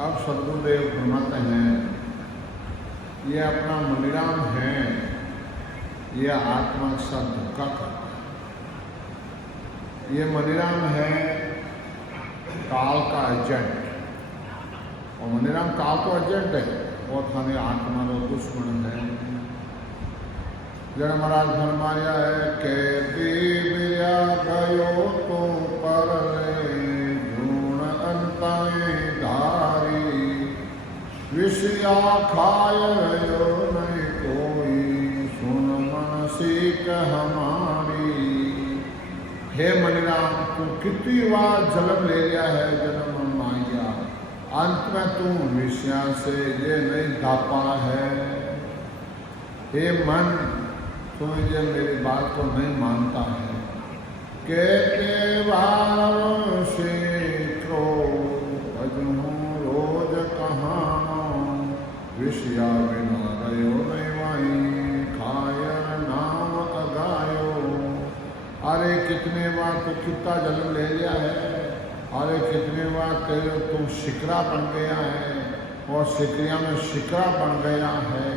अब सदगुरुदेव फरमाते हैं, ये अपना मणिराम है, ये आत्मा के साथ धोखा करता है। ये मणिराम है काल का एजेंट, और मणिराम काल तो एजेंट है और थाने आत्मा रो दुश्मन है। जन महाराज फरमाया है के दिव्या गयो तो पर विषया खाय रयो नहीं कोई, सुन मन सीख हमारी। हे मणिराम, तू कितनी बार जन्म ले लिया है, जन्म माया, अंत में तू विषया से ये नहीं धापा है। हे मन, तू ये मेरी बात को नहीं मानता है। के बार से क्रो भजूं रोज कहाँ, विषया बिना रयो नहीं वाई, खायर नाम अगायो। अरे कितने बार तो कितना जन्म ले लिया है, अरे कितने बार तेरे तुम शिकरा बन गया है, और शिकरिया में शिकरा बन गया है,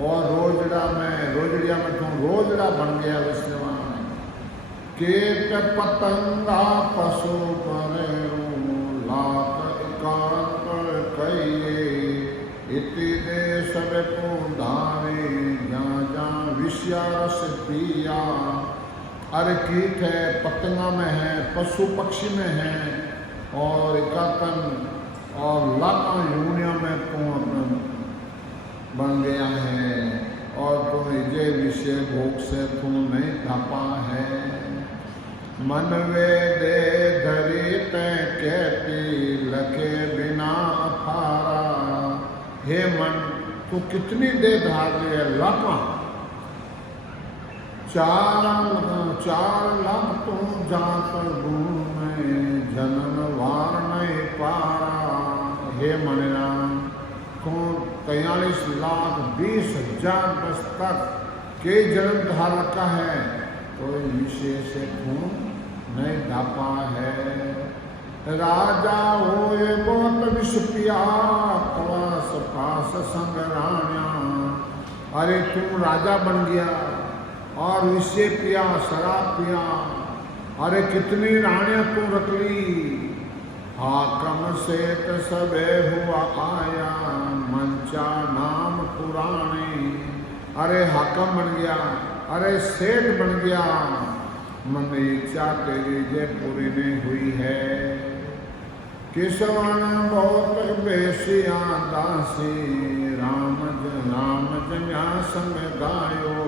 और रोजड़ा में तुम रोजड़ा बन गया विश्वान। केत पतंगा पशु पर लात एकांत कहिए, इति दे सब धारे जहाँ जहाँ विषया रस पिया। अरे कीट है, पतंगा में है, पशु पक्षी में है, और एकातन और लाखों यूनियों में तुम बन गया है, और तुम ये विषय भोग से तुम नहीं धापा है। मन वे दे धरी तय कहती लखे बिना अफारा। हे मन, तू कितनी देर धार लिया, लाखों 4 लाख तू जात घूमे, जनन वार नहीं पारा। हे मणिराम, तू 43,20,000 वर्ष तक के जन्म धार रखा है, तो विशेष से तू नहीं धापा है। राजा होए बहुत विष पिया, कवास पास संगराण्या। अरे तुम राजा बन गया और विषय पिया, शराब पिया। अरे कितनी रानियां तू रख ली। हाकम से सबे हुआ आया, मंचा नाम पुरानी। अरे हाकम बन गया, अरे सेठ बन गया, मन इच्छा तेरी जे पूरी नहीं हुई है। किसवन बहुत बेसिया दासी, राम जन्या संग गायो।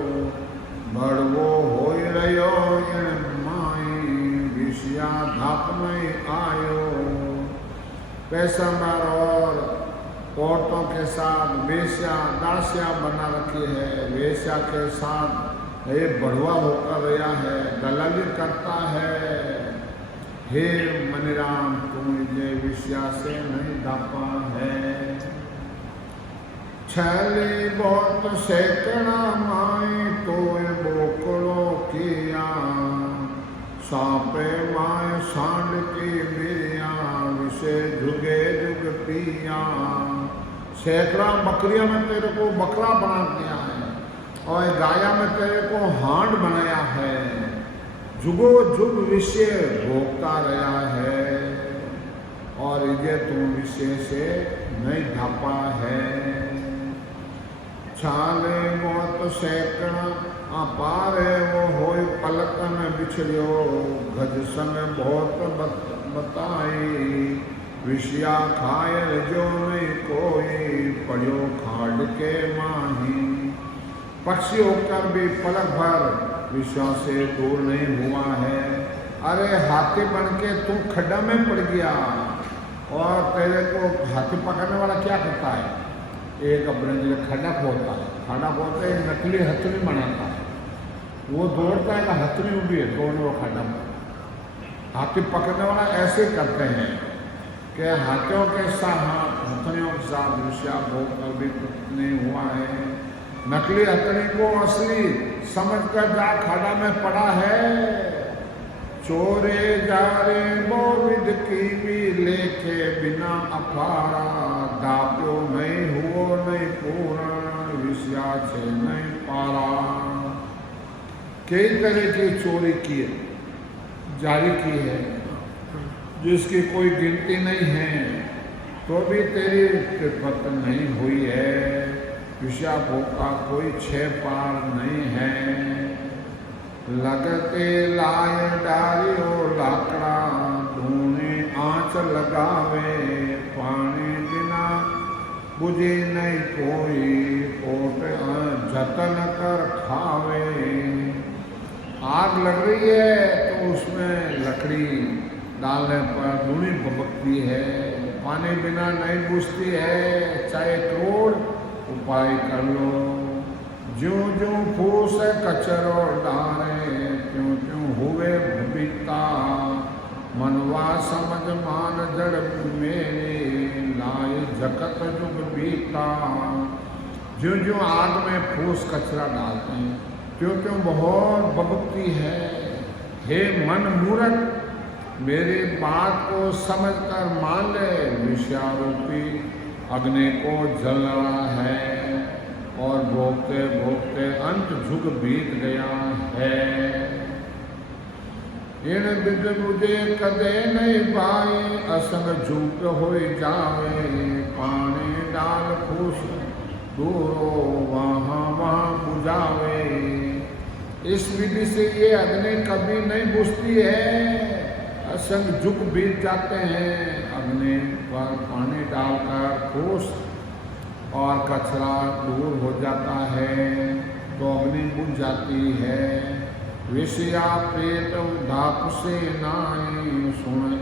बड़वो हो रहो माई, विषया धाप में आयो। पैसंबर और औरतों के साथ वेश्या दासिया बना रखी है, वेश्या के साथ ये बढ़वा होकर रहा है, दलाली करता है। हे मणिराम, तुम ये विषया से नहीं धापा है। छैली बहुत सैकड़ा माई, तो बोकड़ो किया। सांपे माय सांड की बिरिया, विषे जुगे जुग पिया। सैकड़ा बकरियां में तेरे को बकरा बना दिया है, और गाया में तेरे को हांड बनाया है, जुगो जुग विषय भोगता रहा है, और इजे तुम विषय से नहीं ढापा है। छाले मौत सैकड़ा अपार वो हो पलक में बिछड़ियो, गज संग बहुत बताई, विषया खायल जो नहीं कोई, पड़ियो खाड़ के माही। पक्षी होकर भी पलक भर विषयों से दूर नहीं हुआ है। अरे हाथी बन के तू खड्डा में पड़ गया, और तेरे को हाथी पकड़ने वाला क्या करता है? एक अपने लिए खड्डा खोदता है, खड्डा खोदते एक नकली हथनी बनाता है, वो दौड़ता है कि हथनी में भी है, दोनों वो खड्डा में। हाथी पकड़ने वाला ऐसे करते हैं कि हाथियों के साथ हथनियों के साथ विषया भोग कर भी कुछ नहीं हुआ है। नकली हथनी को असली समझकर जा खड्डा में पड़ा है। चोरे जा रे बोविद की भी लेके बिना अफारा, दाप्यो नहीं हुओ नहीं पूरा, विषया छे नहीं पारा। कई तरह की चोरी की जारी की है, जिसकी कोई गिनती नहीं है, तो भी तेरी कृपा नहीं हुई है। विषया भोग का कोई छह पार नहीं है। लगते लाए डारियो लाकड़ा, धूने आँच लगावे, पानी बिना बुझे नहीं कोई, पोट जतन कर खावे। आग लग रही है तो उसमें लकड़ी डालने पर धूनी भभकती है, पानी बिना नहीं बुझती है, चाहे करोड़ उपाय कर लो। ज्यों ज्यों फूस कचरो डारे, त्यों त्यों हुए भूबिता, मनवा समझ मान जड़ मेरे, लाए जगत जुग बीता। ज्यों ज्यों आग में फूस कचरा डालते हैं, त्यों त्यों बहुत भभकती है। हे मन मूर्ख, मेरी बात को समझकर मान ले, विषयारूपी अग्नि को जल रहा है, और भोगते भोगते अंत झुक बीत गया है। इन विद मुझे कदे नहीं पाए, असंग झूठ हो जावे, पानी डाल फूस दूरो वहाँ वहाँ बुझावे। इस विधि से ये अग्नि कभी नहीं बुझती है, असंग झुक बीत जाते हैं। अग्नि पर पानी डालकर फूस और कचरा दूर हो जाता है, तो अग्नि बुझ जाती है। विषया प्रेत धाप से नाई, सुन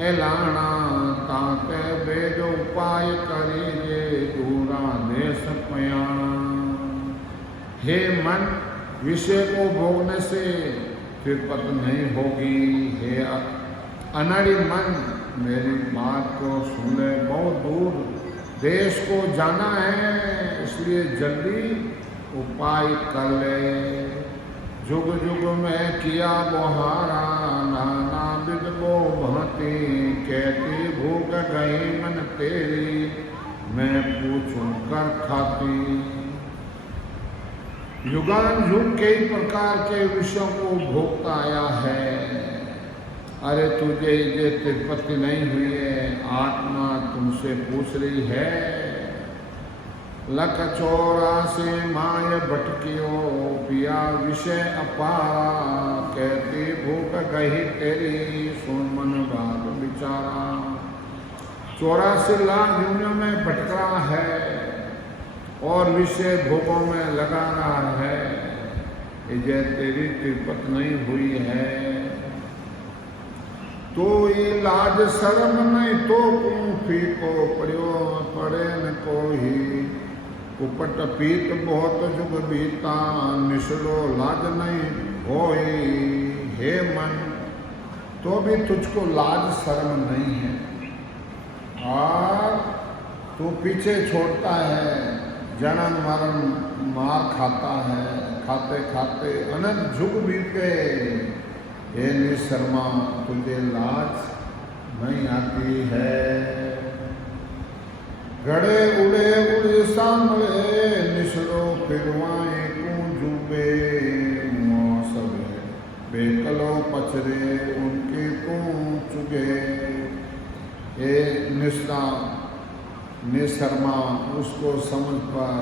एलाना, ताते वेद उपाय करीजे, दूरा देश पयाना। हे मन, विषय को भोगने से कृपत नहीं होगी। हे अनाड़ी मन, मेरी बात को सुन ले, बहुत दूर देश को जाना है, इसलिए जल्दी उपाय कर ले। जुग जुग में किया बोहारा, नाना विद वो भांति, कहती भूख गई मन तेरी, मैं पूछूं कर खाती। युगान युग कई प्रकार के विषयों को भोगता आया है। अरे तुझे ये तिरुपति नहीं हुई है, आत्मा तुमसे पूछ रही है। लक चोरा से माय भटकियो, पिया विषय अपारा, कहती भूख गही तेरी, सुन मन बात विचारा। 84 लाख दुनिया में भटक रहा है और विषय भोगों में लगा रहा है। ये तेरी तिरुपत नहीं हुई है, तो ये लाज शर्म नहीं, तो फीको पड़ियो पड़े न कोई। कुपट पीत बहुत जुग बीता, निसलो लाज नहीं होई। हे मन, तो भी तुझको लाज शर्म नहीं है, और तू पीछे छोड़ता है, जन्म मरण मार खाता है, खाते खाते अनंत जुग बीत गए। हे निशर्मा, तुझे लाज नहीं आती है। घड़े उड़े उड़े सांभले, निसरो फिरवाए बचरे उनके तो चुगे। ये निशर्मा उसको समझ पर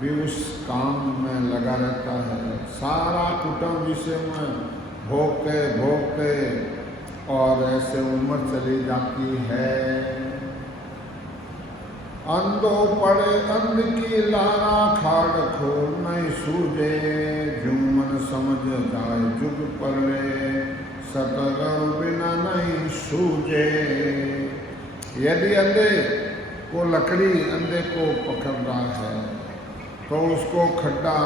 भी उस काम में लगा रहता है। सारा कुटुंब विषय में भोगते भोगते और ऐसे उम्र चली जाती है। अंधो पड़े अंध की लारा खाड़ खोल नहीं सूझे। जुमन समझ जाए जुग पड़े सतगुरु बिना नहीं सूझे। यदि अंधे को लकड़ी अंधे को पकड़ रहा है तो उसको खड्डा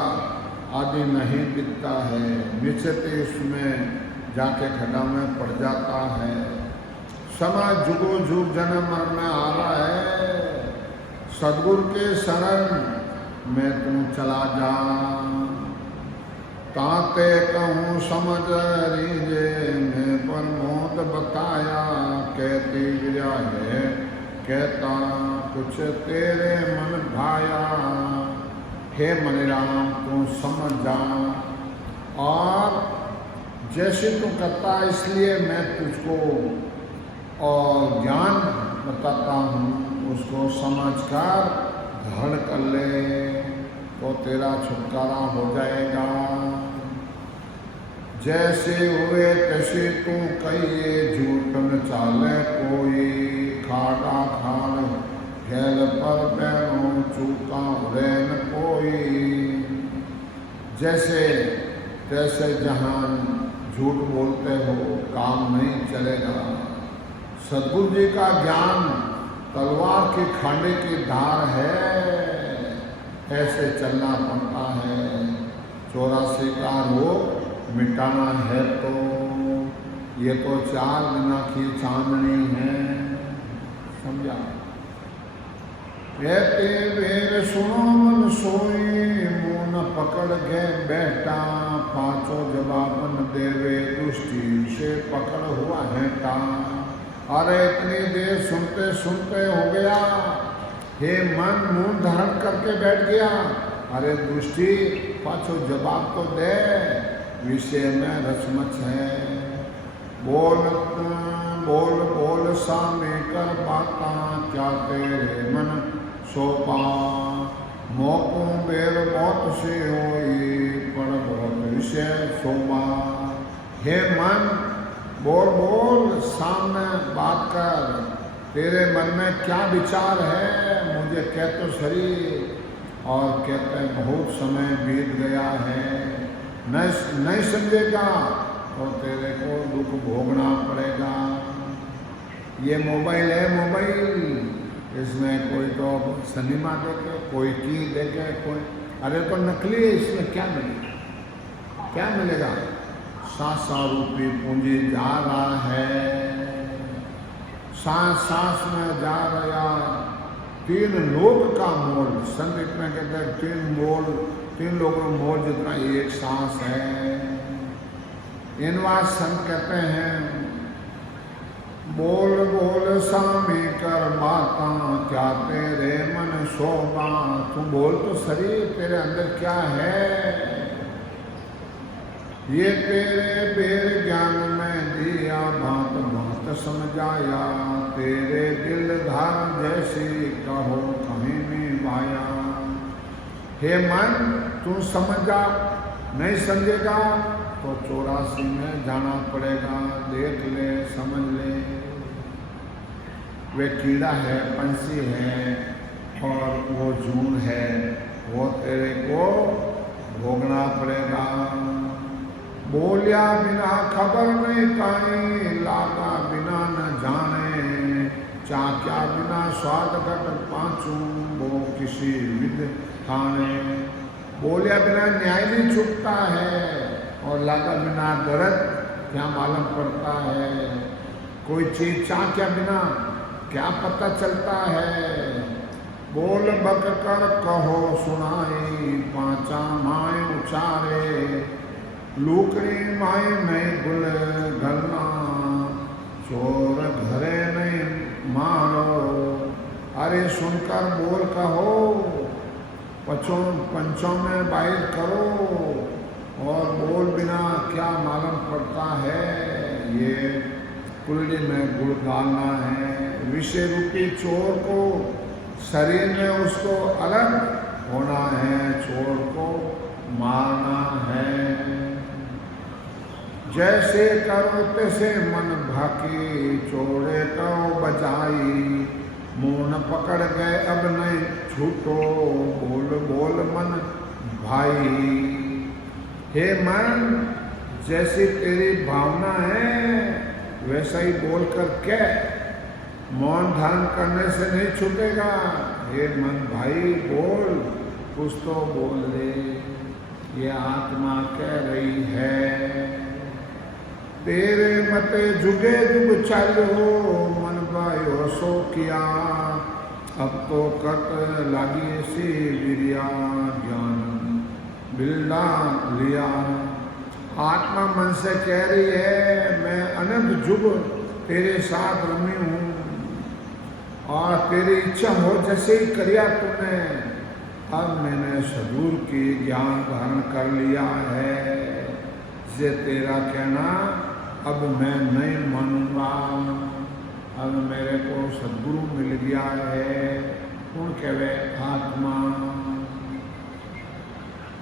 आदि नहीं दिखता है, निश्चित उसमें जाके खड्डा में पड़ जाता है। समय जुगो जुग जन्म मरने आ रहा है। सदगुरु के शरण में तू चला जा। ताते कहूँ समझ लीजे मैं पर मौत बताया। कहती गिरा है कहता कुछ तेरे मन भाया। हे मनीराम तू समझ जा। और जैसे तू करता इसलिए मैं तुझको और ज्ञान बताता हूँ, उसको समझकर ग्रहण कर ले तो तेरा छुटकारा हो जाएगा। जैसे हुए तैसे तू कहिए झूठ न चाले कोई। खाड़ा खाड़ खेल पर बैरों चूका उड़े न कोई। जैसे तैसे जहान झूठ बोलते हो काम नहीं चलेगा। सद्गुरु जी का ज्ञान तलवार के खांडे की धार है, ऐसे चलना पड़ता है। 84 का रोग मिटाना है तो ये तो 4 दिना की चांदनी है। समझा? कहते वेर सुनो मन सोई मुँह न पकड़ के बैठा। 5 जवाब न देवे दृष्टि से पकड़ हुआ है टा। अरे इतनी देर सुनते सुनते हो गया, हे मन मुंह धारण करके बैठ गया। अरे दृष्टि 5 जवाब तो दे, विषय में रचमच है। बोल बोल बोल सामने कर बाता क्या तेरे मन सोपा। मौकों बेर मौत से होई पर बहुत विषय शोभा। हे मन बोल बोल सामने बात कर, तेरे मन में क्या विचार है मुझे कह तो सही। और कहते बहुत समय बीत गया है, नहीं समझेगा तो तेरे को दुख भोगना पड़ेगा। ये मोबाइल है मोबाइल, इसमें कोई तो सिनेमा देखे, कोई चीज देखे, कोई अरे तो नकली है, इसमें क्या मिलेगा? क्या मिलेगा? 700 रूपी पूंजी जा रहा है। सांस में जा रहा 3 लोग का मोल। संत इतना कहते हैं 3 लोगों का मोल जितना एक सांस है। इनवास संत कहते हैं बोल बोल सामी कर बाता क्या तेरे मन शोभा। तू बोल तो सही, तेरे अंदर क्या है? ये तेरे बेर ज्ञान में दिया भांत भांत समझाया। तेरे दिल धार जैसी कहो कहीं भी माया। हे मन तू समझ जा, नहीं समझेगा तो 84 में जाना पड़ेगा। देख ले समझ ले, वे कीड़ा है पंछी है और वो जून है, वो तेरे को भोगना पड़ेगा। बोलिया बिना खबर नहीं पाई, लागा बिना न जाने। चाक्या बिना स्वाद घट पाँचू, वो किसी विध खाने। बोलिया बिना न्याय नहीं छुपता है और लागा बिना दर्द क्या मालूम पड़ता है। कोई चीज चाक्या बिना क्या पता चलता है। बोल बक कर कहो सुनाई, 5 माए उचारे। लूकड़ी माई नहीं गुल गलना, चोर घरे नहीं मारो। अरे सुनकर बोल कहो, पंचों में बाइर करो। और बोल बिना क्या मालूम पड़ता है, ये कुल्ली में गुड़ डालना है। विषय रूपी चोर को शरीर में उसको अलग होना है, चोर को मारना है। जैसे करो तैसे मन भाकी, चोरे करो बजाई। मुंह न पकड़ गए अब नहीं छूटो, बोल बोल मन भाई। हे मन, जैसी तेरी भावना है वैसा ही बोल कर क्या, मौन धारण करने से नहीं छूटेगा। हे मन भाई बोल, कुछ तो बोल दे, ये आत्मा कह रही है। तेरे मते जुगे जुग चालो, मन बायो सो किया। अब तो कट लागी सी विरिया, ज्ञान बिल्ला लिया। आत्मा मन से कह रही है, मैं अनंत जुग तेरे साथ रमी हूँ और तेरी इच्छा हो जैसे ही करिया तूने, अब मैंने सदूर की ज्ञान धारण कर लिया है। जे तेरा कहना अब मैं नहीं मानूंगा, अब मेरे को सद्गुरु मिल गया है। कौन कहवे आत्मा।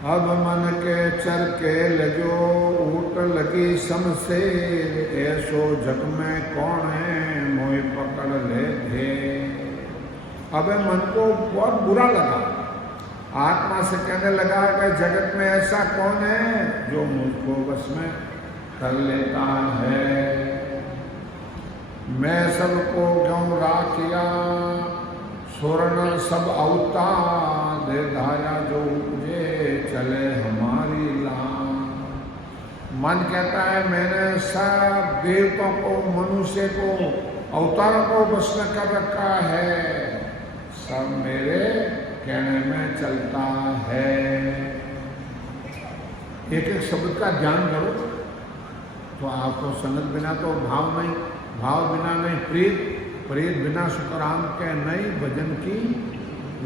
अब मन के चर के लगो, ऊट लगी समसे। ऐसो जग में कौन है, मोह पकड़ ले थे। अब मन को बहुत बुरा लगा, आत्मा से कहने लगा कि जगत में ऐसा कौन है जो मुझको बस में कर लेता है। मैं सबको क्यों राखिया, स्वर्ण सब अवता। दे धाया जो उपजे, चले हमारी लान। मन कहता है मैंने सब देवताओं को, मनुष्य को, अवतारों को बस में कर रखा है, सब मेरे कहने में चलता है। एक एक शब्द का ध्यान करो तो आपको संगत बिना तो भाव नहीं, भाव बिना नहीं प्रीत, प्रीत बिना सुखराम के नहीं भजन की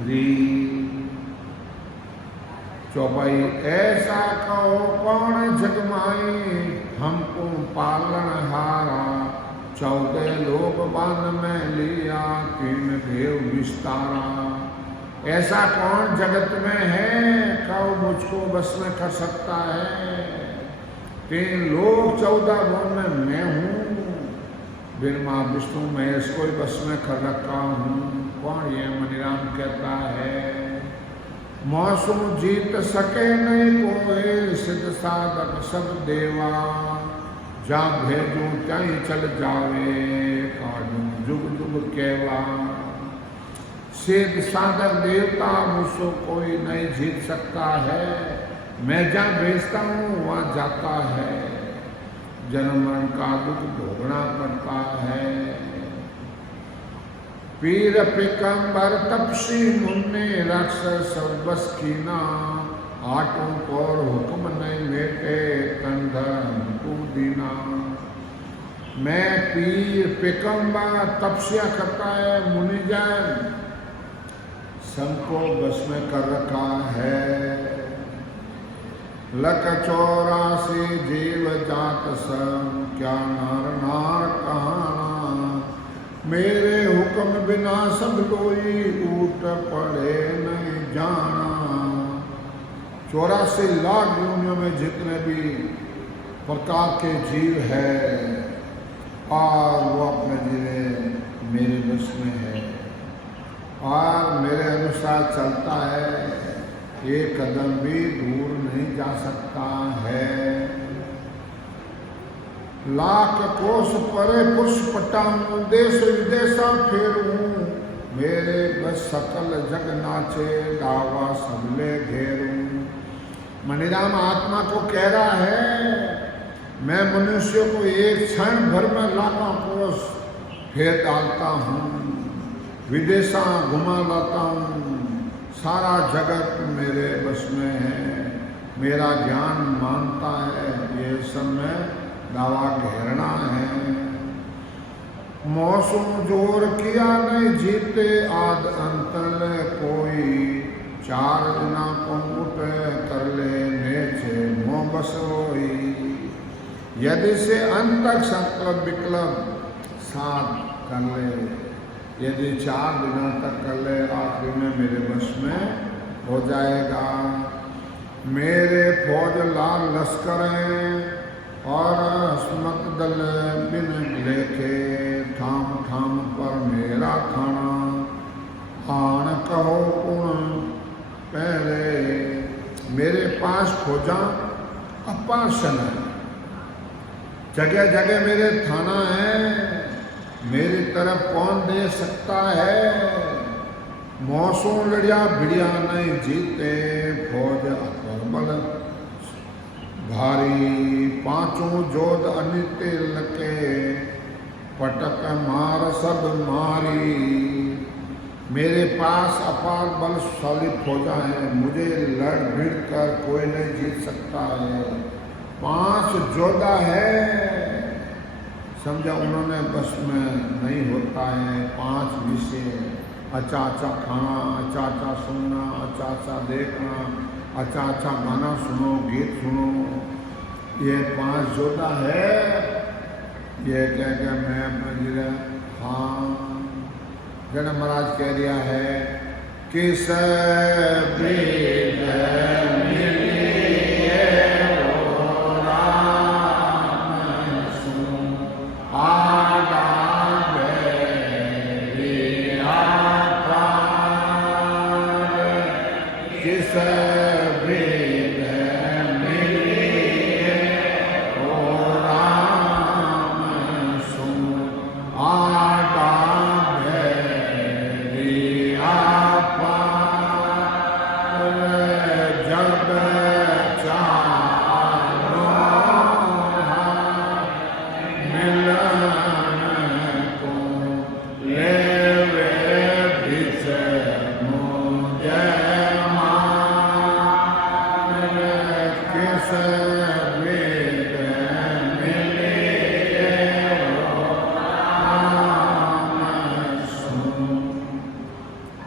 रीत। चौपाई ऐसा कहो कौन जगमाई, हमको पालन हारा। 14 लोग बांध में लिया, 3 देव विस्तारा। ऐसा कौन जगत में है, कहो मुझको बस में कर सकता है। 3 लोग 14 भवन में मैं हूँ, ब्रह्मा विष्णु महेश को बस में कर रखा हूँ। कौन ये मनीराम कहता है। मौसम जीत सके नहीं कोई, सिद्ध साधक सब देवा। जा भेजूं त्याई चल जावे, काजू जुग जुग केवा। सिद्ध साधक देवता मुझको कोई नहीं जीत सकता है। मैं जहाँ भेजता हूँ वहाँ जाता है। जन्म मरण का दुख भोगना पड़ता है। पीर पिकम्बर तपसी मुन्ने, राक्षस सब बस कीना। आटों पर हुक्म नहीं मेटे, कंधर को दीना। मैं पीर पिकम्बर तपस्या करता है मुनिजन, सबको बस में कर रखा है। लक 84 जीव जात सब, क्या नार नार कहाना। मेरे हुक्म बिना सब कोई, ऊट पड़े नहीं जाना। 84 लाख योनियों में जितने भी प्रकार के जीव है, और वो अपने जिले मेरे बस में है और मेरे अनुसार चलता है। एक कदम भी दूर नहीं जा सकता है। लाख कोस परे पुष्पटाऊं, देश विदेशा फेरूं। मेरे बस सकल जग नाचे, दावा सबले घेरूं। मनीराम आत्मा को कह रहा है, मैं मनुष्य को एक क्षण भर में लाखों कोस फेर डालता हूँ, विदेशा घुमा लाता हूँ। सारा जगत मेरे बस में है, मेरा ज्ञान मानता है। ये सब में दावा घेरना है। मौसम जोर किया नहीं जीते, आद अंतल कोई। 4 गुना को उठ कर ले नेचे, मोह बस होई। यदि से अंत तक संकल्प विकल्प साथ कर ले, यदि 4 दिनों तक कर ले, आखिरी में मेरे बस में हो जाएगा। मेरे फौज लाल लश्कर और हस्मत दल बिन लेके, ठाम ठाम पर मेरा खाना, आन कहो कौन पहले। मेरे पास फौजा अपासन है, जगह जगह मेरे थाना है, मेरी तरफ कौन दे सकता है। मौसों लड़िया भिड़िया नहीं जीते, फौज अकबल भारी, पांचों जोध अनित लके, पटक मार सब मारी। मेरे पास अपार बलशाली फौजा है, मुझे लड़ भिड़ कर कोई नहीं जीत सकता है। 5 जोधा है, समझा, उन्होंने बस में नहीं होता है। 5 विषय, अच्छा अच्छा खाना, अच्छा अच्छा सुनना, अच्छा अच्छा देखना, अच्छा अच्छा गाना सुनो, गीत सुनो, ये 5 जोधा है। ये कह के मैं अपने हाँ जन महाराज कह दिया है कि सब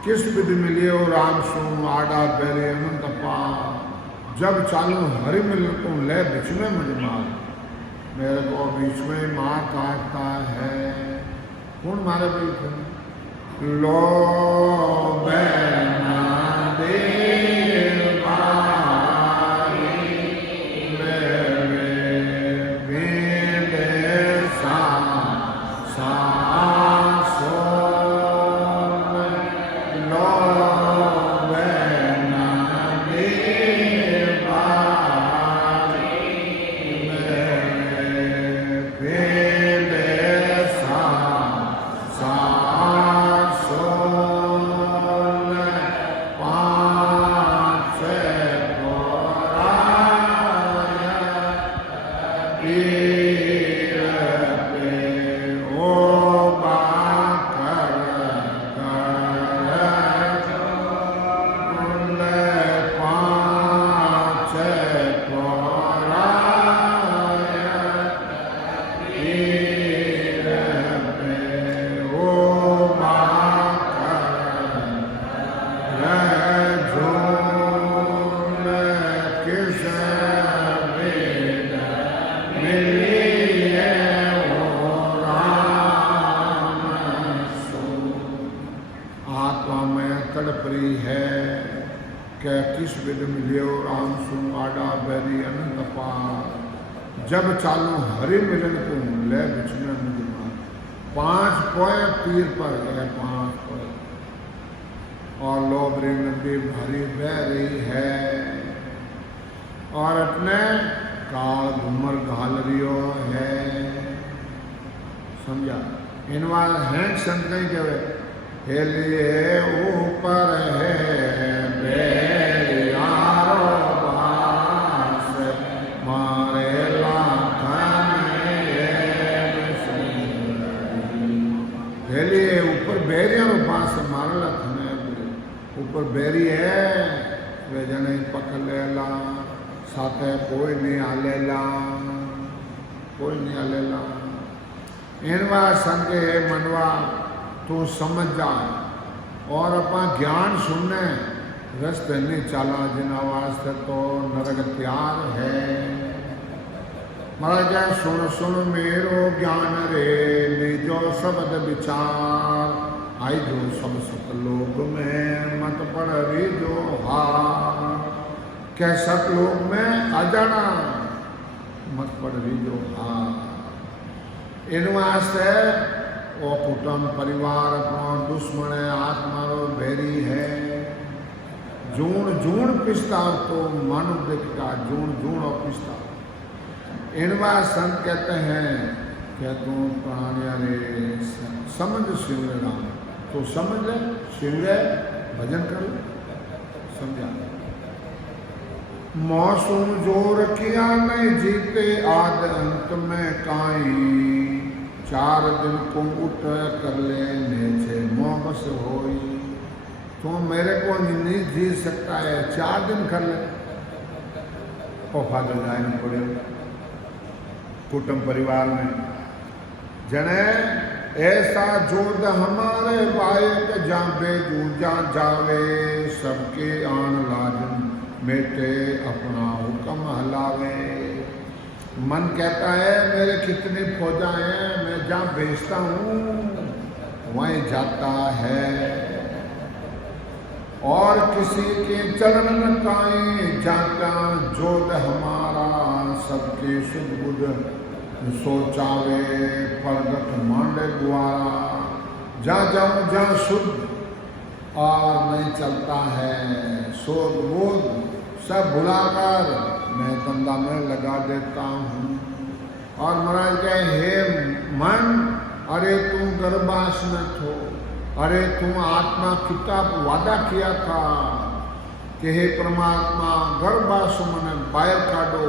किस विधि मिलियो राम सो आडा बेरे अनंत पार। जब चालू हरि मिल को ले बीच में मुझे मार, मेरे को बीच में मार काटता है। कौन मारे बीच में? लो बैना दे जब चालू हरि मिलन को ले बिछने मुझे मार। 5 पोए पीर पर है, 5 पोए और लोबरी नदी भरी बह रही है और अपने काल घूमर घाल रियो है। समझा? इनवा हैंड संत नहीं कहे हेलिए ऊपर है बेरियारो बास मारे हेलिए ऊपर बेरिया पास मारला थने ऊपर बेरी है वे जने पकड़ लेला साथे कोई नहीं आलेला, कोई नहीं आलेला। इनवा संगे मनवा तू समझ जा और अपना ज्ञान सुनने रस्ते नहीं चाला जिना वास्ते तो नरक त्यार है। महाराज जय सुन सुन मेरो ज्ञान रे लीजो शब्द विचार आई जो सब सतलोक में मत पड़ री जो हार। क्या सतलोक में अजाना मत पड़ री जो हार। इन वास्ते वो कुटुंब परिवार अपनो दुश्मन आत्मा रो भेरी है। जूण जूण पिस्ता तो मानो देखता जूण जूण और पिस्ता। इनवा संत कहते हैं क्या तू प्राणिया रे समझ शिवरे राम तो समझ ले शिवरे भजन कर ले समझा। मौसम जो रखिया नहीं जीते आद अंत में काई। 4 दिन को उठ कर ले नेचे मोहस होई। तो मेरे को नहीं जी सकता है 4 दिन कर ले वफा तो जाए नहीं पड़े। कुटुंब परिवार में जने ऐसा जोद हमारे बायक जाबे दूजा जावे। सबके आन लाजन मेटे अपना हुक्म हलावे। मन कहता है मेरे कितनी फौजा हैं मैं जहाँ भेजता हूँ वहीं जाता है। और किसी के चलन काए जाता जोद हमारा। सबके शुद्ध बुद्ध सोचावे प्रगट मांडे द्वारा। जा जाऊं जा शुद्ध और नहीं चलता है शोध बोध सब भुलाकर मैं धंधा में लगा देता हूँ। और महाराज कहे हे मन अरे तुम गर्भाश में थो। अरे तुम आत्मा किताब वादा किया था कि हे परमात्मा गर्भाश मन बाहर काटो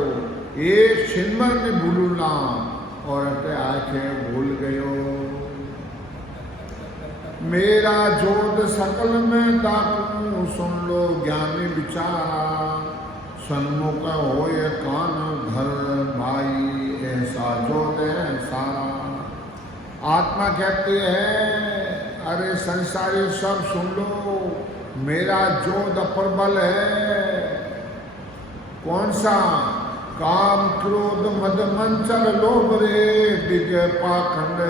एक छिन्मर ने भूलूला और अटे आके भूल गयो। मेरा जोत सकल में दाखू सुन लो ज्ञानी विचारा। सन्मुख हो ये कान घर भाई ऐसा जोत है सारा। आत्मा कहती है अरे संसारी सब सुन लो मेरा जोत प्रबल है। कौन सा काम क्रोध मद मंचल लोभ रे दिग पाखंड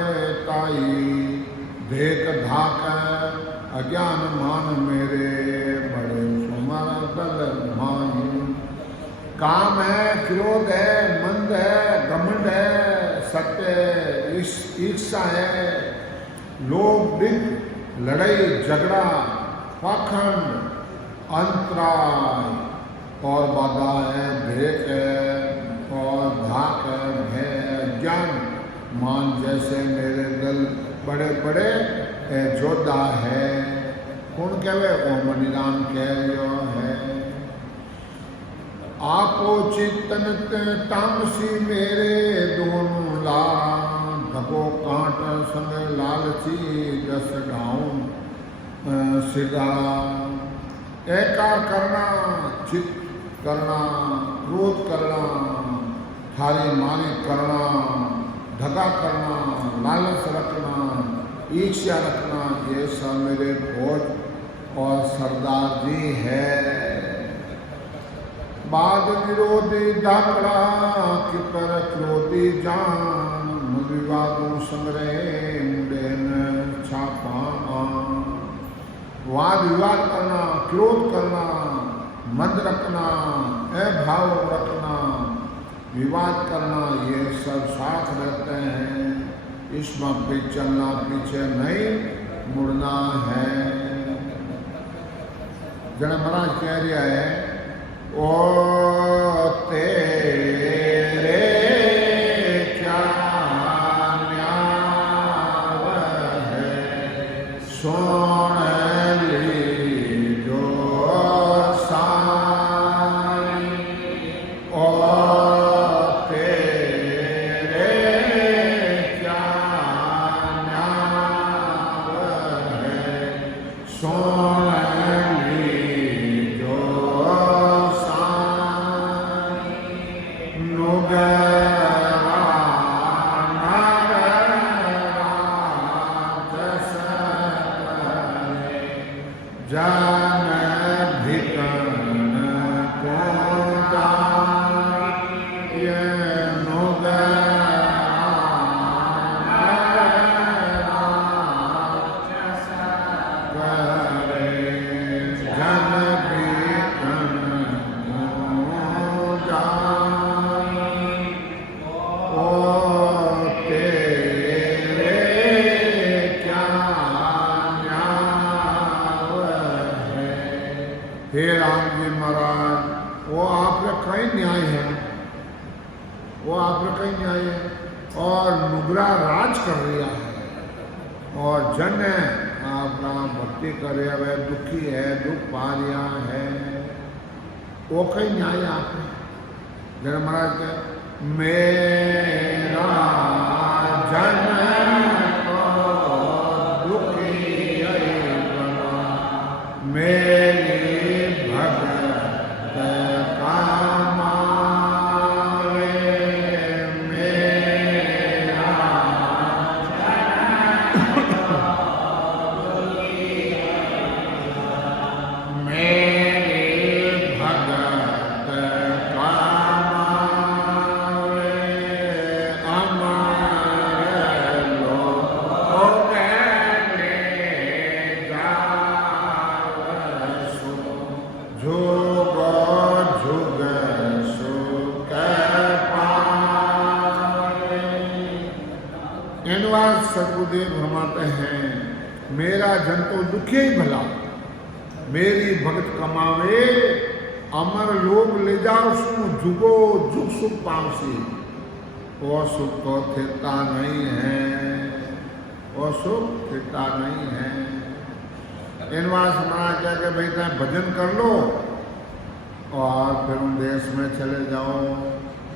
ताई। देख धाक अज्ञान मान मेरे बड़े सुमर दल भाई। काम है क्रोध है मंद है घमंड है सत्य ईर्षा है लोभ दिग लड़ाई झगड़ा पाखंड अंतराय और बाधा है भेक है और धाक है भय ज्ञान मान जैसे मेरे दल बड़े बड़े जोधा है। कौन कहवे ओ मणिराम कह रहा है। आपो चितन तामसी मेरे दोनों ला। धको कांट संग लालची जस गाऊं सिदा। एकार करना चित करना क्रोध करना थारी मानी करना धगा करना लालच रखना ईर्ष्या रखना ये सब मेरे फौज और सरदार जी है। बाद विरोधी दाकड़ा कि पर क्रोधी जान। विवादों संग्रह मुंडे न छापा। वाद विवाद करना क्रोध करना मद रखना अभाव रखना विवाद करना ये सब साथ रहते हैं। इसमें भी चलना पीछे नहीं मुड़ना है। जन महाराज कह रहा है ओ तेरे क्या न्याय है सोन ली जो साई। ओ तेरे क्या न्याय है सोन ली जो वो आपका कई न्याय है, वो आपका कई न्याय है। और नुगरा राज कर रहा है और जन आपका भक्ति करे हुए दुखी है, दुख पा रहा है, वो कई न्याय आपने। जन महाराज के मेरा जन तो दुखी बना, मेरी भगत का मारे, मेरा मेरी भगत का मारे, अमर लोग ले जावसु, झुग झुग सुख पावे। एनवार सतगुरुदेव फरमाते हैं, मेरा जन तो दुखी ही भला, मेरी भगत कमावे, अमर लोग ले जाओ सु, जुगो जुग सुख पावसी। वो सुख तो थिरता नहीं है, वो सुख थिरता नहीं है। इनवास महाराज क्या कि भाई तुम भजन कर लो और फिर उन देश में चले जाओ,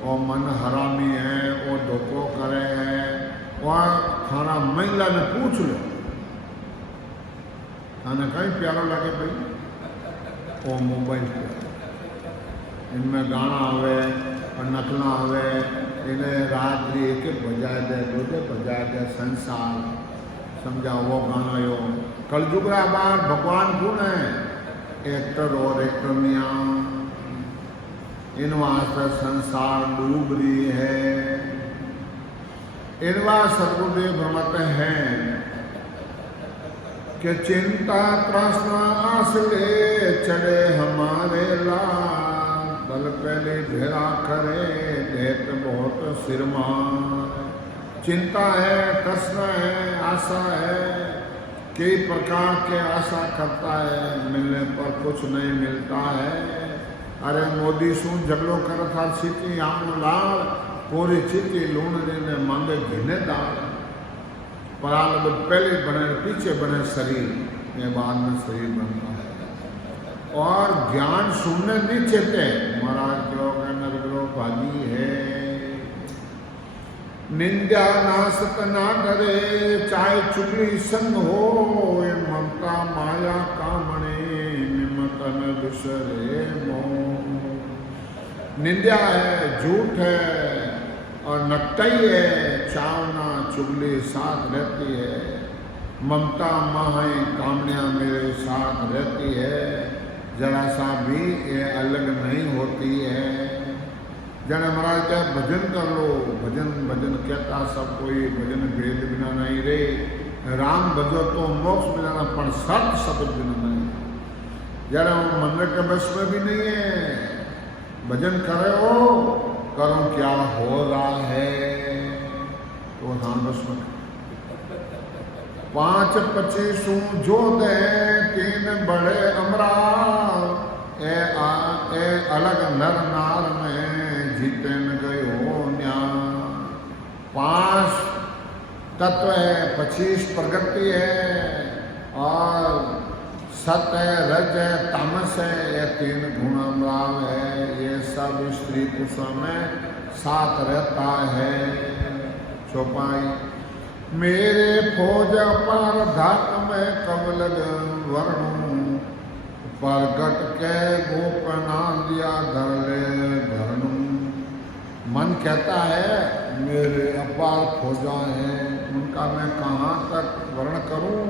वो मन हरामी है, वो धोखो करे है, वहाँ खाना महिला ने पूछ लो, खाना कहीं प्यारो लगे भाई, वो मोबाइल पे इनमें गाना आवे और नकला आवे, इन्हें रात्रि एक बजाए दे, दूधे बजाए दे, संसार समझा वो गाना यो। कलजुगरा बार भगवान गुण है, एक्टर और एक्टरनिया, इन वास्ते संसार डूब रही है। इनवा सतगुरुदेव फरमाते हैं कि चिंता त्रासना आस ले चढ़े हमारे लाल, बल पहले घेरा करे देत बहुत सिरमान। चिंता है, तृष्णा है, आशा है, कई प्रकार के आशा करता है, मिलने पर कुछ नहीं मिलता है। अरे मोदी शू झगड़ो कर था सीटी आमो लाल, पूरी चीटी लूणने ने मांगे घिने दाल। पराल पहले बने पीछे बने शरीर, ये बाद में शरीर बनता है। और ज्ञान सुनने नहीं चेते, महाराज ग्रह नर ग्रह भागी है। निंदा नासत ना डरे, चाहे चुगली संग हो, ये ममता माया कामणे, निमत न दूसरे मोह। निंदा है, झूठ है और नकटाई है, चावना चुगली साथ रहती है। ममता माहे कामनियाँ मेरे साथ रहती है, जरा सा भी ये अलग नहीं होती है। जन महाराज क्या भजन कर लो, भजन भजन कहता सब कोई, भजन भेद बिना नहीं रे। राम भजो तो मोक्ष मिलाना, पर सत शब्द बिना नहीं। जरा मंदिर के बस में भी नहीं है, भजन करे हो, करो क्या हो रहा है तो ध्यान बस में। 5 25 जो दे 3 बड़े अमराल, ए अलग नर नार में जीतन गयो न्याय। 5 तत्व है, 25 प्रगति है और सत है, रज है, तामस है, ये 3 गुण अमराल है। ये सब स्त्री पुरुषों में साथ रहता है। चौपाई मेरे फौज पर धाक में कमलग वर्णु, प्रगट के गोपना दिया धर ले धरणु। मन कहता है मेरे अपार फौजा हैं, उनका मैं कहाँ तक वर्ण करूं।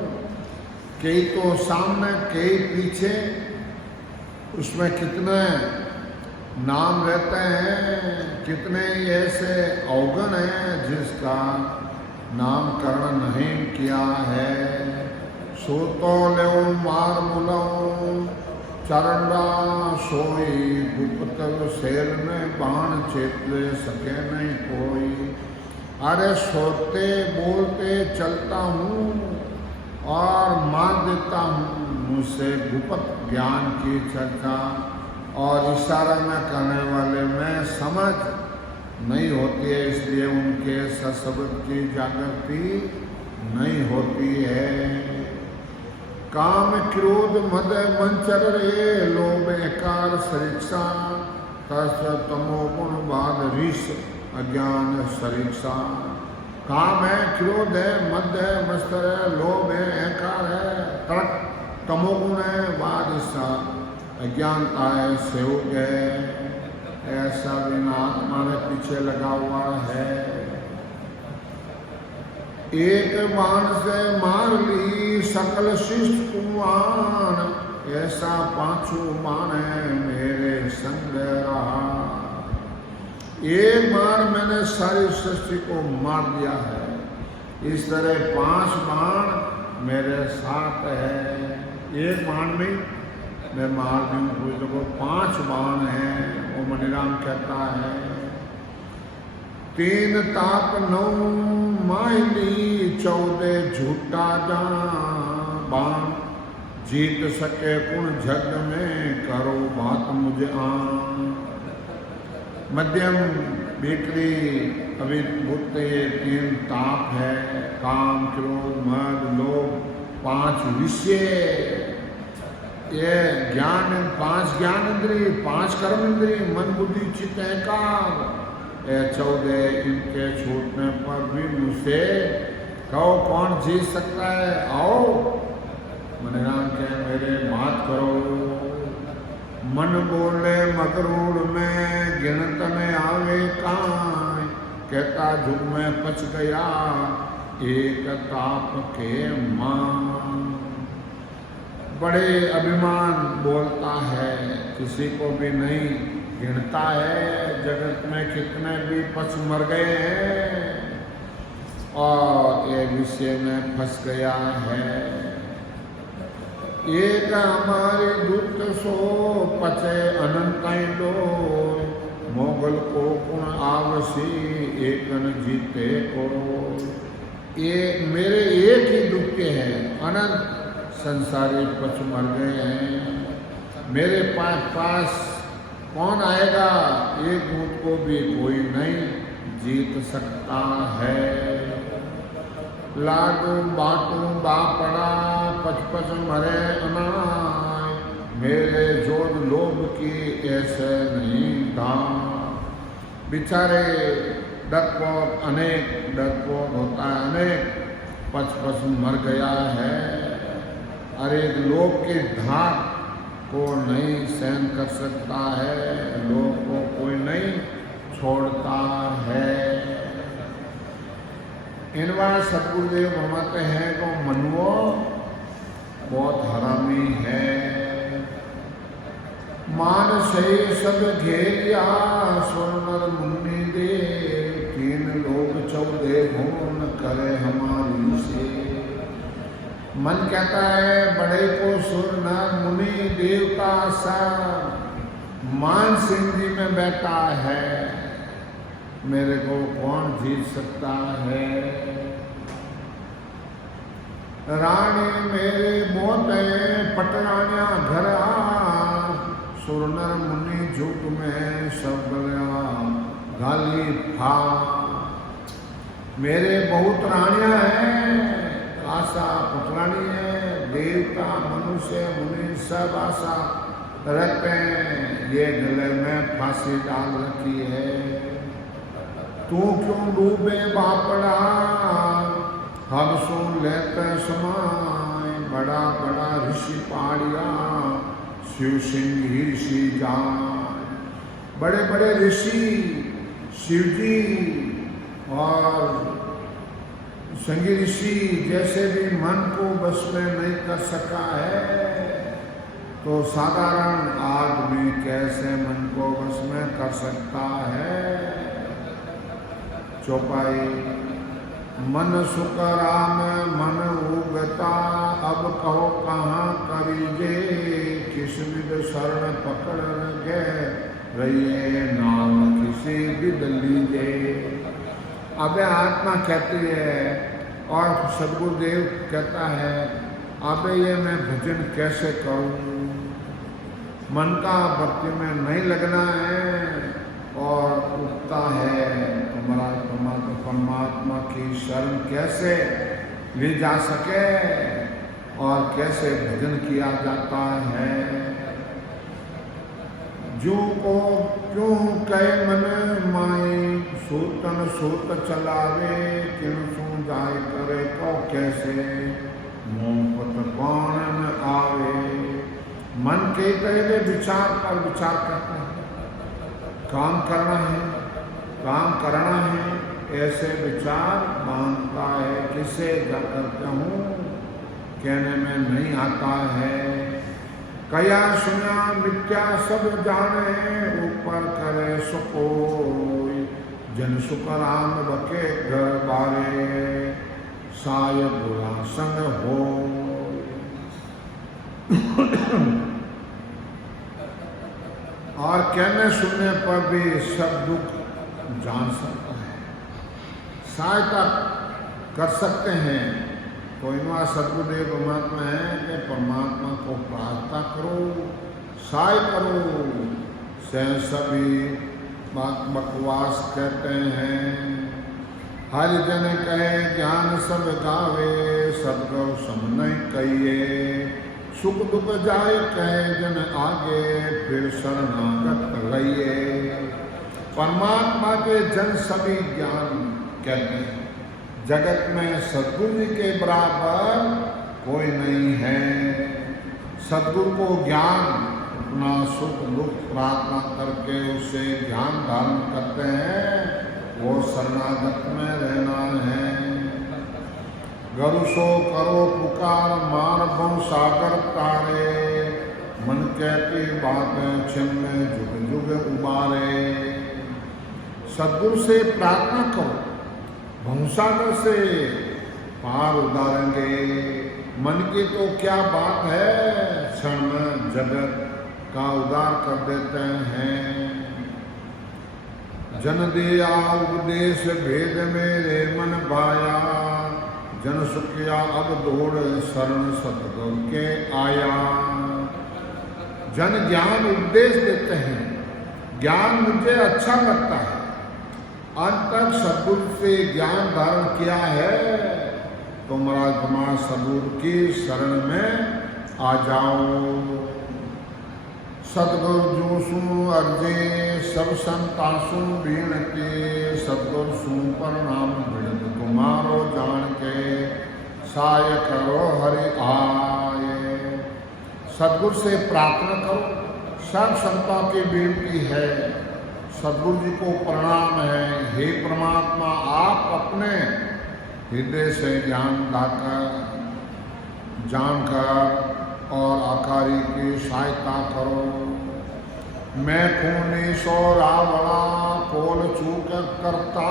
कई तो सामने कई पीछे, उसमें कितने नाम रहते हैं, कितने ऐसे अवगण हैं जिसका नामकरण नहीं किया है। सो तो ले मार मुलो चरणा सोई, गुप्त शेर में बाण चेतले सके नहीं कोई। अरे सोते बोलते चलता हूँ और मान देता हूँ, मुझसे गुप्त ज्ञान की चर्चा और इशारा न करने वाले में समझ नहीं होती है, इसलिए उनके सशब्द की जागृति नहीं होती है। काम क्रोध मद मंचर रे लोभ एकार सरीक्षा तस् तमो गुण बाद ऋष अज्ञान सरीक्षा। काम है, क्रोध है, मद है, मस्तर है, लोभ है, अहंकार है, तर्क तमोगुण है, बाद ईसा अज्ञानता है, सेवक है। ऐसा बिना आत्मा ने पीछे लगा हुआ है। एक बाण से मार ली सकल शिष्ट कुमान, ऐसा पांचों बाण है मेरे संग रहा। एक बार मैंने सारी सृष्टि को मार दिया है, इस तरह 5 बाण मेरे साथ है। एक बाण में मैं मार दूँ कोई तो 5 बाण हैं, वो मणिराम कहता है। 3 ताप 9 मायली 14 झूठा जाना बाण, जीत सके कुण जग में करो बात मुझे आन। मध्यम बेकरी अभी बुद्ध ये 3 ताप है, काम क्रोध मद लोभ, 5 विषय, ये ज्ञान 5 ज्ञान इंद्रिय, 5 कर्म इंद्रिय, मन बुद्धि चित्त अहंकार, ये 14 इनके छूटने पर भी मुझसे कहो कौन जीत सकता है। आओ मणिराम कहे मेरे बात करो। मन बोले मगरूर में गिनत में आवे कान, कहता जुग में पच गया एक ताप के मान। बड़े अभिमान बोलता है, किसी को भी नहीं गिनता है। जगत में कितने भी पक्ष मर गए हैं और ये विषय में फंस गया है। एक हमारे दूत सो पचे अनंत लो, मोगल को गुण आवसी एक न जीते को। ये मेरे एक ही दुख के हैं, अनंत संसारी पशु मर गए हैं। मेरे पास कौन आएगा, एक ऊँट को भी कोई नहीं जीत सकता है। लाडू बाटू बापड़ा 55 मरे अनाय, मेरे जोड़ लोभ की ऐसे नहीं था। बेचारे डरपोक अनेक, डरपोक होता है अनेक, 55 मर गया है। अरे लोभ के धाक को नहीं सहन कर सकता है, लोभ को कोई नहीं छोड़ता है। इन बार सतगुरुदेव फरमाते हैं कि मनुओ बहुत हरामी है। मान से सब घेरिया सोनर मुन्नी दे, 3 लोग 14 भुवन करे हमारी से। मन कहता है बड़े को सुर नर मुनि देवता सा, मान सिंह जी में बैठा है, मेरे को कौन जीत सकता है। रानी मेरे मोते पटरानिया घर आ, सुर नर मुनि झुक में सब गया गाली फा। मेरे बहुत रानियां हैं, आशा पुत्राणी है, देवता मनुष्य मुनि सब आशा रखते हैं, ये गले में फांसी डाल रखी है। तू क्यों डूबे बापड़ा, हम सुन लेते समाय। बड़ा बड़ा ऋषि पहाड़िया शिव सिंह ऋषि जान। बड़े बड़े ऋषि शिव जी और संगी ऋषि जैसे भी मन को बस में नहीं कर सका है, तो साधारण आदमी कैसे मन को बस में कर सकता है। चौपाई मन सुख राम मन उगता, अब कहो कहाँ करीजे, किस विद शरण पकड़ गए रहिए नाम किसी विद लीजे। अब आत्मा कहती है और सदगुरुदेव कहता है अब ये मैं भजन कैसे करूं। मन का भक्ति में नहीं लगना है और उठता है तो महाराज परमात्मा की शरण कैसे ली जा सके और कैसे भजन किया जाता है। जो को क्यों कहे मन माई सूतन सूत चलावे क्यों सू जाय करे को कैसे मोहपत कौन न आवे। मन के पहले विचार पर विचार करते हैं, काम करना है ऐसे विचार बांधता है, किसे करते हूँ कहने में नहीं आता है। कया सुना मिथ्या सब जाने ऊपर करे सुकोई जन सुख राम बके घर बारे साय बुरा संग हो। और कहने सुनने पर भी सब दुख जान सकता है, सहायता कर सकते हैं। तो इनवा सदगुरुदेव परमात्मा है कि परमात्मा को प्रार्थना करो, सहाय करो। से सभी बात बकवास कहते हैं, हर जन कहे ज्ञान सब गावे सदगुरु सम नहीं कहिए। सुख दुख जाए कहे जन आगे फिर शरणागत रहिए। परमात्मा के जन सभी ज्ञान कहते हैं, जगत में सदगुरु जी के बराबर कोई नहीं है। सदगुरु को ज्ञान अपना सुख दुख प्रार्थना करके उसे ज्ञान धारण करते हैं, वो शरणागत में रहना है। गरु सो करो पुकार मान भव सागर तारे मन कहती बात छिन में जुग जुग उबारे। सदगुरु से प्रार्थना करो, भवसागर से पार उतारेंगे। मन की तो क्या बात है, क्षण में जगत का उद्धार कर देते हैं। जन दिया उपदेश भेद मेरे मन भाया जन सुखिया अब दौड़ शरण सतगुरु के आया। जन ज्ञान उपदेश देते हैं, ज्ञान मुझे अच्छा लगता है। अंत तक सदगुरु से ज्ञान धारण किया है तो महाराज सदगुरु की शरण में आ जाओ। सतगुरु जो सु अर्जे सब संतासु बीणते सतगुरु सु प्रणाम बिड़त तुम्हारो जान के साय करो हरि आए। सतगुरु से प्रार्थना करो, सब संतों की बेनती है, सदगुरु जी को प्रणाम है। हे परमात्मा आप अपने हृदय से ज्ञान दाकर जानकर और आकारी की सहायता करो। मैं खूनी सो रावणा कोल चूक करता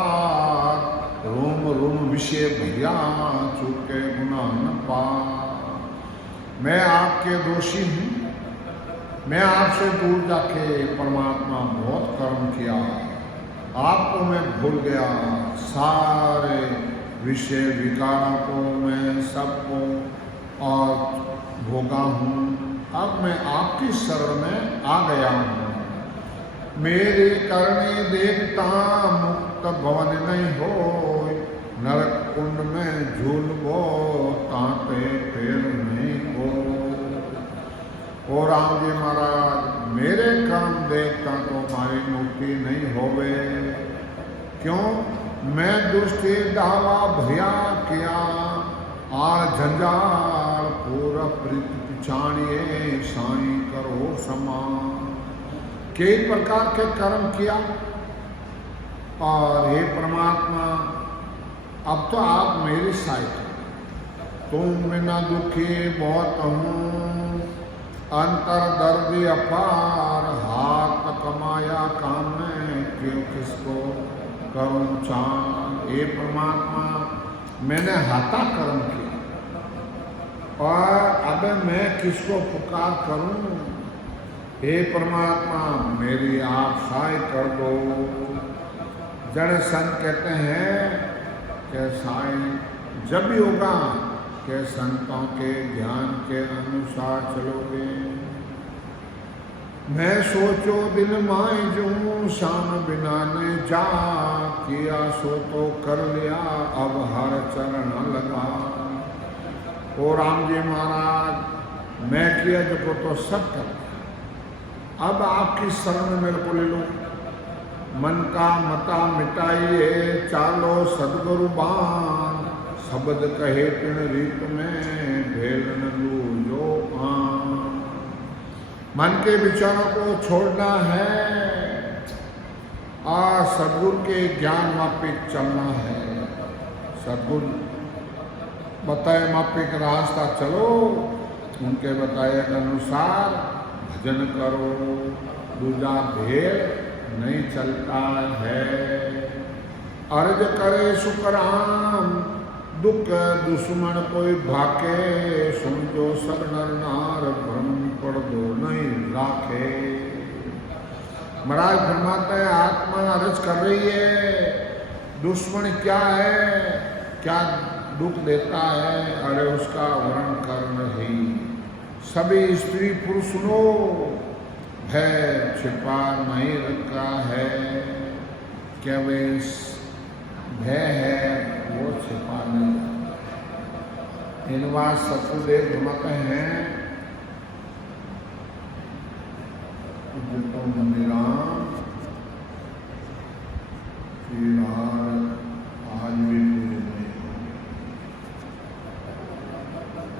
रोम रोम विषय भैया चूके गुना न पा। मैं आपके दोषी हूँ, मैं आपसे दूर जाके परमात्मा बहुत कर्म किया, आपको मैं भूल गया। सारे विषय विकारों को मैं सबको और भोगा हूँ, अब मैं आपकी शरण में आ गया हूँ। मेरे करनी देखता मुक्त भवन नहीं हो, नरक कुंड में झूलबो ताते फेर नहीं हो। ओ राम जी महाराज मेरे काम देखता तो हमारी मुक्ति नहीं होवे। क्यों? मैं दुष्टि दावा भया किया आर झंझार पूरा प्रीत पिछाड़िए साई करो समान। कई प्रकार के कर्म किया और हे परमात्मा अब तो आप मेरी सहायता, तुम बिना दुखी बहुत हूँ, अंतर दर्द अपार हाथ कमाया काम में क्यों किसको करूँ चांद। हे परमात्मा मैंने हाथा कर्म किया और अब मैं किसको पुकार करूँ। हे परमात्मा मेरी आप सहाय कर दो। जड़ संत कहते हैं कि सहाय जब भी होगा कि संतों के ज्ञान के अनुसार चलोगे। मैं सोचो दिल माए जूं शाम बिना ने जा, किया सो तो कर लिया अब हर चरण लगा। ओ राम जी महाराज, मैं किया जो तो सब कर, अब आपकी शरण मेरे को ले लो। मन का मता मिटाइए चालो सदगुरु बान, शब्द कहे तिन रीत में भेल न लूजो आन। मन के विचारों को छोड़ना है और सदगुरु के ज्ञान माफिक चलना है। सदगुरु बताए माफिक रास्ता चलो, उनके बताए अनुसार भजन करो, दूजा भेद नहीं चलता है। अर्ज करे सुकराम दुख दुश्मन कोई भाके, सुन जो सब नर नार भ्रम पड़ दो नहीं राखे। महाराज फरमाते हैं आत्मा अर्ज कर रही है, दुश्मन क्या है, क्या दुख देता है, अरे उसका वर्णन कर नहीं। सभी स्त्री पुरुष नो भय छिपा नहीं रखा है, क्या वे भय है वो छिपा नहीं। इन बात सतगुरुदेव घुमाते हैं तो मंदिराम की आज भी पूरी नहीं,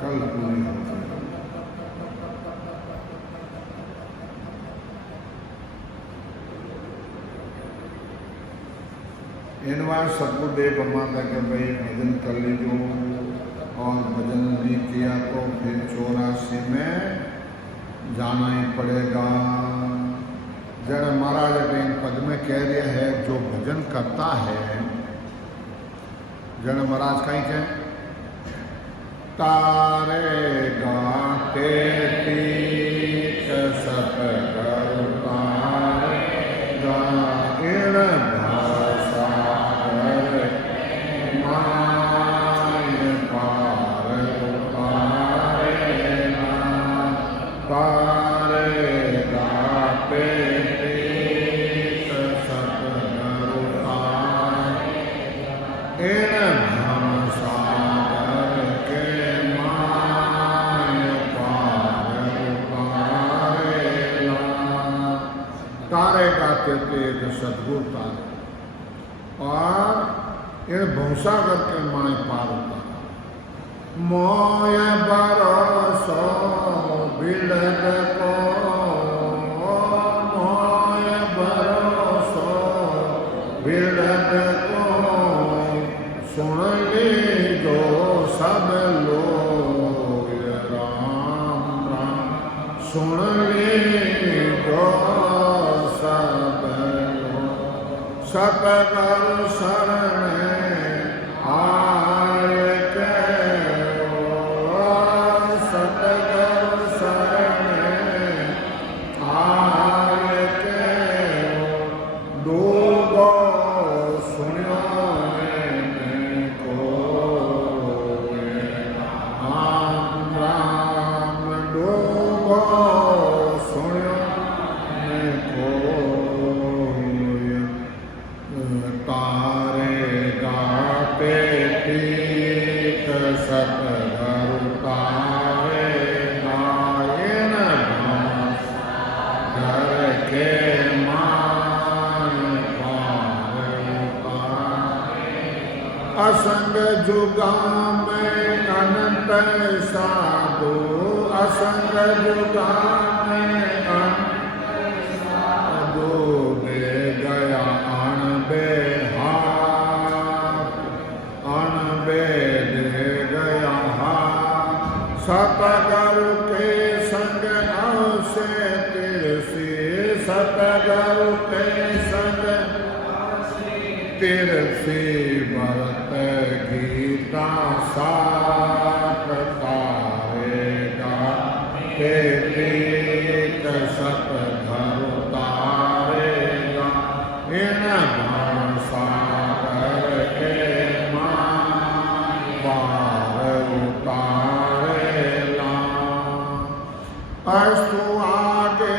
कल पूरी हो गई। इन बार सतगुरुदेव फरमाता कि भाई भजन कर लीजो, और भजन नहीं किया तो फिर 84 में जाना ही पड़ेगा। जड़ महाराज इन पद में कह रहा है जो भजन करता है, जड़ महाराज कहीं कह तारे गाते तीक सत करता गाइन सदगुरु तारे, और इन भूसा करके माए पार होता। मोय बरसो बिलद को, मोय बरसो बिलद को, सुन लीजो सब लोग राम राम, सुन लीजो सतगुरु शरण आए के, सतगुरु शरण आए के, डूबो सुनो को राम राम, डूबो सुनो को। तारे गाते तीक सतगुरु तारे गायन घर के मान पार। असंग जुगा में अनंत साधु, असंग जुगा में अनंत साधु दे गया सतगुरु के संग अवसे तिरसी, सतगुरु के संग तिरसी, भरत गीता साथ तारेगा के तीक सतगुरु तारेगा। इन सागर के पार उतारेला। अस्तु आगे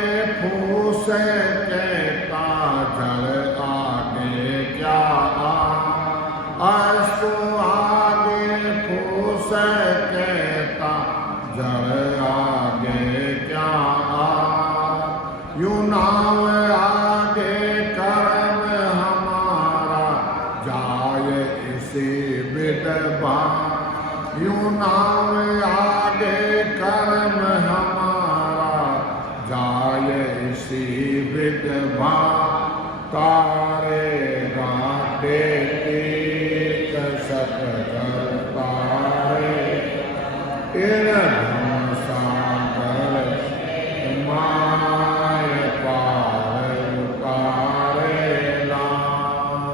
तारे गाते तीर्थ सतगुर तारे इन भव सागर माय पार उतारे लाम।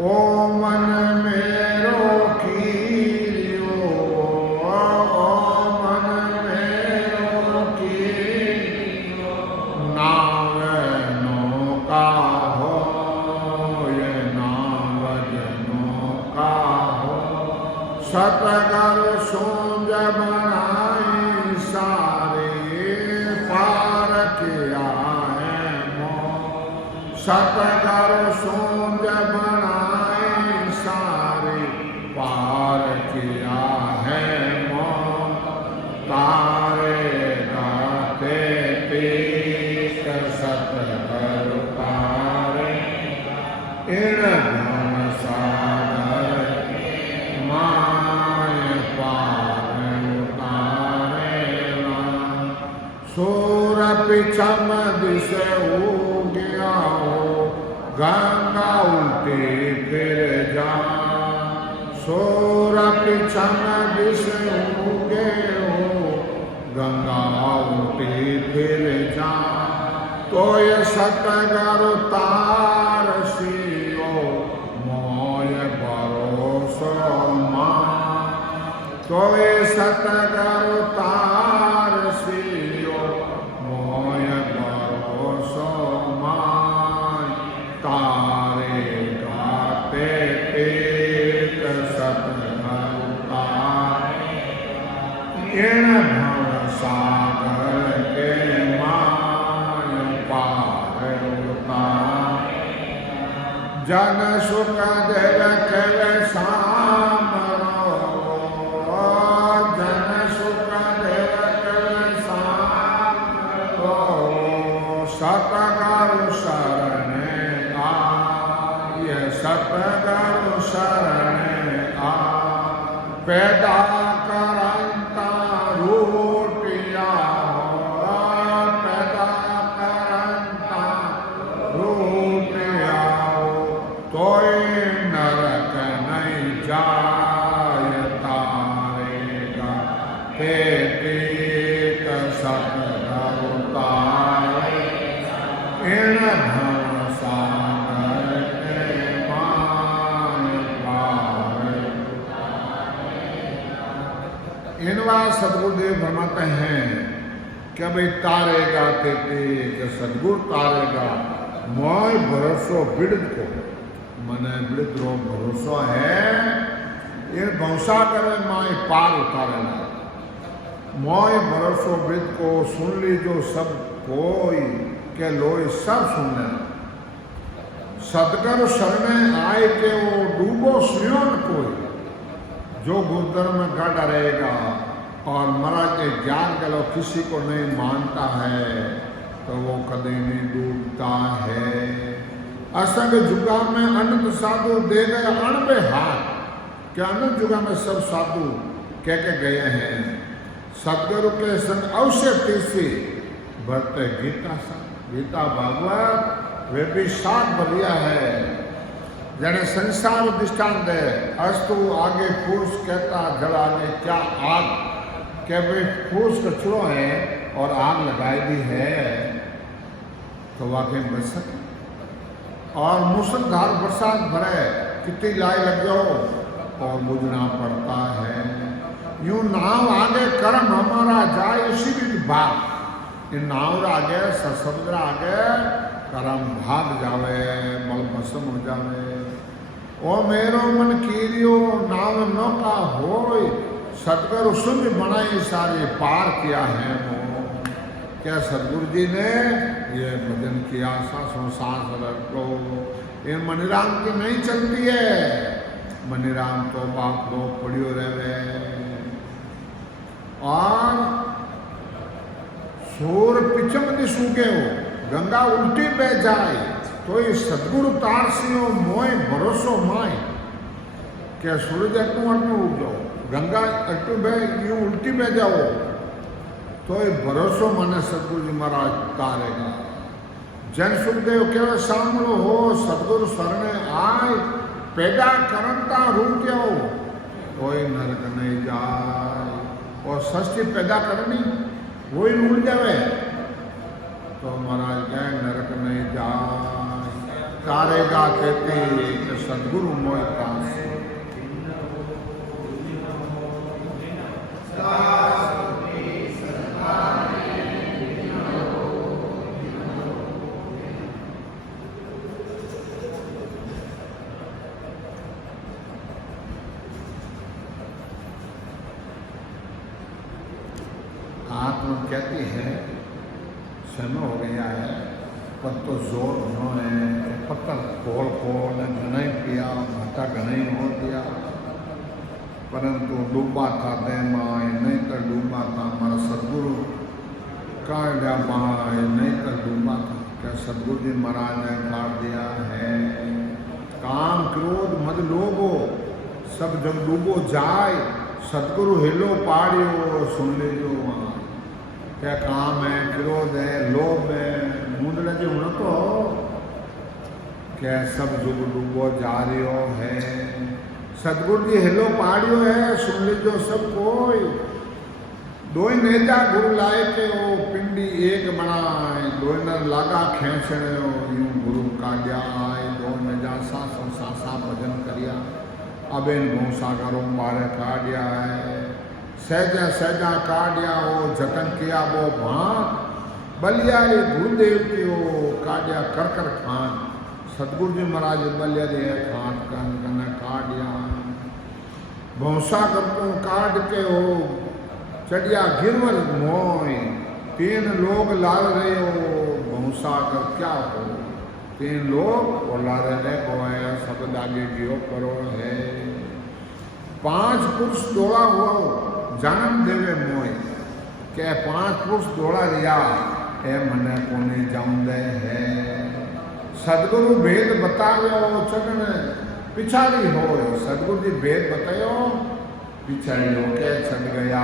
ओ मन मेरो कीरियो, ओ मन मेरो कीरियो, नाव नौका हो ये नाव नौका हो, सतगुर सूंझ बनाई सारे पार किया है मोह। सतगुर सूंझ बनाई सारे पार किया है मोह। तारे गाते तीर्थ सतगुर तारे इन भव सागर माय पार उतारे लाम। सूर पिछम दिस उगया हो, गंगा उल्टी फिर जा। सूर पिछम दिस उगे हो, गंगा उल्टी फिर जा। तो ये सतगुर तार सियो मोय भरोसो मान। तो ये सतगुर तार सियो मोय भरोसो मान। तारे गाते तीर्थ सतगुर तारे इन भव सागर के मान पार उतारे। जन सुख देव खेल सामरो, जन सुख देव खेल सामरो। सतगुर शरण आय, सतगुर शरण आय। पैदा करंता रोटिया हो, पैदा करंता रोटिया हो। तोय नरक नहीं जाय तारे गाते तीर्थ सतगुर तारे इन भव सागर के मान पार। इन बार सदगुरुदेव फरमाते हैं कि भाई तारे गाते तीर्थ सदगुर तारेगा मोय भरोसो बिड़द को। मने बिड़द रो भरोसो है इन भवसागर माय पार उतारेगा। मोय भरोसो बिड़द को सुन लीजो सब कोई, के लोई सब सुन लेना। सतगुर शरण आए के वो डूबो स्योन कोई। जो गुरुधर्म में गढ़ रहेगा और महाराज के ज्ञान के लोग किसी को नहीं मानता है तो वो कभी नहीं डूबता है। असंग जुगा में अनंत साधु दे गए अणबे हाथ। क्या अनंत जुगा में सब साधु कह के गए हैं सदगुरु के संग अवश्य तीसरी भरते गीता संग। गीता भागवत वे भी साथ बढ़िया है। जने संसार दृष्टांत है, अस्तु आगे फूस कहता जड़ा ने क्या आग, क्या भाई फूस कचरो है और आग लगाई दी है तो वाकई बच सके। और मूसलधार बरसात भरे कितनी लाई लग जाओ और बुझना पड़ता है। यूं नाव आगे कर्म हमारा जाए इसी भी भाग। ये नाव आगे समुद्र आगे कर्म भाग जावे, मल भस्म हो जावे। ओ मेरो मन कीरियो नाव नौका होय, सतगुरु सुंज बनाई सारे पार किया है वो। क्या सदगुरु जी ने ये भजन किया सांसों सांस को। ये मनीराम की नहीं चलती है। मनीराम तो बाप लोग पड़ियो रहे और सूर पिछम दिशू के हो, गंगा उल्टी बह जाए तो ये सदगुरु तारसियों मोय भरोसो माय। क्या सूरज अटू अटू उठ जाओ, गंगा अटू बह यूं उल्टी बह जाओ तो ये भरोसो माने सदगुरु जी महाराज तारेगा। जन सुखदेव केवल सामनो हो सदगुरु शरणे आय पैदा करता रूट्यो कोई नरक नहीं जाए। और सृष्टि पैदा करनी वही रूट जावे तो महाराज कहे नरक नहीं जाए। तारेगा कहते कि सदगुरु मोय पास आत्मा कहती है समय हो गया है पर तो जोर न है पत्थर खोल खोल घनाई पिया भाटा घनाई हो दिया परंतु डूबा था दे माए नहीं कर डूबा था हमारा सदगुरु काट दिया माए नहीं कर डूबा था। क्या सदगुरु जी महाराज ने काट दिया है। काम क्रोध मद लोगो सब जब डूबो जाए सदगुरु हिलो पाड़ियो सुन लीजो वहाँ। क्या काम है क्रोध है लोभ है मुंडले जो न तो क्या सब जुग डूबो जा रही है। सदगुरु जी हिलो पाड़ियो है सुन लीजो सब कोई। दो नेता गुरु लाए के वो पिंडी एक बनाए दो न लागा खेचने यूं गुरु काढ़िया आए दो ने जा सा भजन करिया अब इन भूसागरों मारे काढ़िया है। सहजा सहजा काढ़िया वो जतन किया वो भान बलिया गुरुदेव की वो काढ़िया कर कर खान। सदगुरु जी महाराज बलिया दे खान कन काढ़िया भूसागर को काढ़ के वो चढ़िया गिरवल मोय। तीन लोग लाल रहे हो भूसागर क्या हो तीन लोग वो लाल रहे को है सब दागे गियो करो है। 5 पुरुष दौड़ा हुआ जन्म देवे मोय के 5 पुरुष दौड़ा रिया ए मने कोने जाऊंदे है। सदगुरु भेद बतायो चढ़न पिछाड़ी हो सदगुरु जी भेद बतायो पिछाड़ी हो के चढ़ गया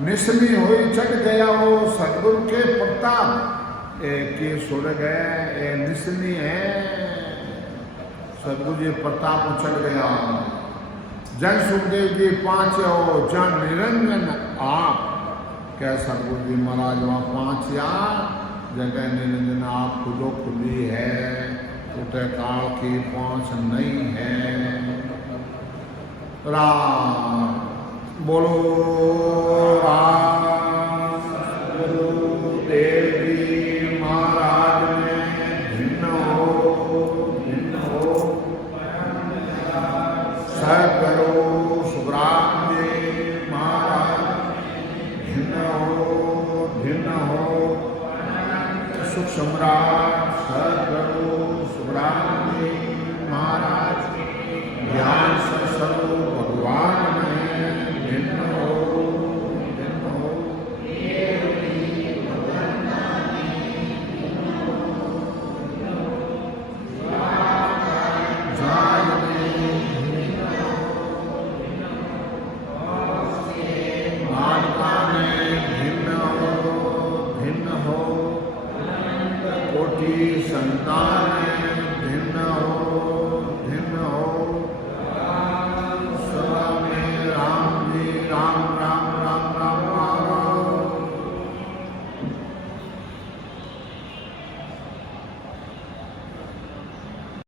निसली हुई चढ़ गया वो सदगुरु के प्रताप के सुर गए ए निसली है। सदगुरु जी प्रताप चढ़ गया। जन सुखदेव जी 5 जन निरंजन आप क्या सदगुरु जी महाराज वहाँ 5 जगह निरंजन आप खुदो खुदी है उठे काल की 5 नहीं है। राम बोलो राम गुरुदेव जी महाराज ने भिन्न हो सदगुरु सुब्राम जी महाराज भिन्न हो सुख सम्राट सदगुरु सुब्राम जी महाराज ज्ञान सरस्वती भगवान में भिन्न हो संतान भिन्न हो